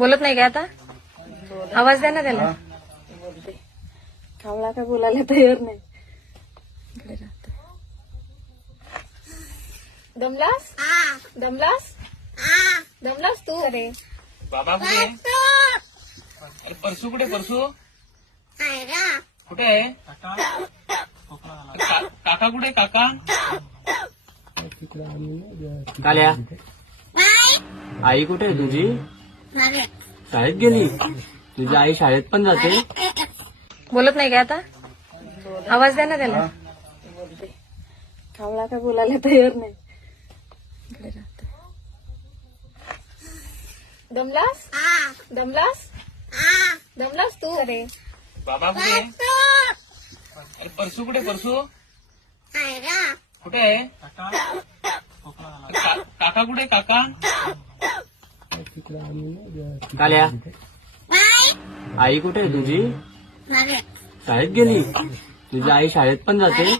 बोलत नाही का आता? आवाज द्या ना त्याला. कावळा काय बोलायला तयार नाही. दमलास दमलास दमलास तू? अरे बाबा कुठे आहे? अरे परसू कुठे? परसू कुठे आहे? काका कुठे? काका काल्या आई कुठे आहे तुझी? शाळेत गेली? तुझी आई शाळेत पण जाते? बोलत नाही का आता? आवाज द्या ना त्याला. कावळा काय बोलायला तयार नाही. दमलास दमलास दमलास तू? अरे बाबा कुठे आहे? अरे परसू कुठे? परसू कुठे आहे? काका कुठे? काका काल्या आई कुठे आहे तुझी? शाळेत गेली? तुझी आई शाळेत पण जाते?